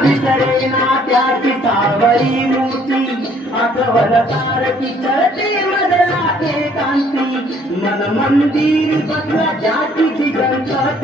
विसरेना त्याची सावळी मूर्ती आठवल सारखी चढते मधला एकांती मन मंदिर बसला ज्याची गणपती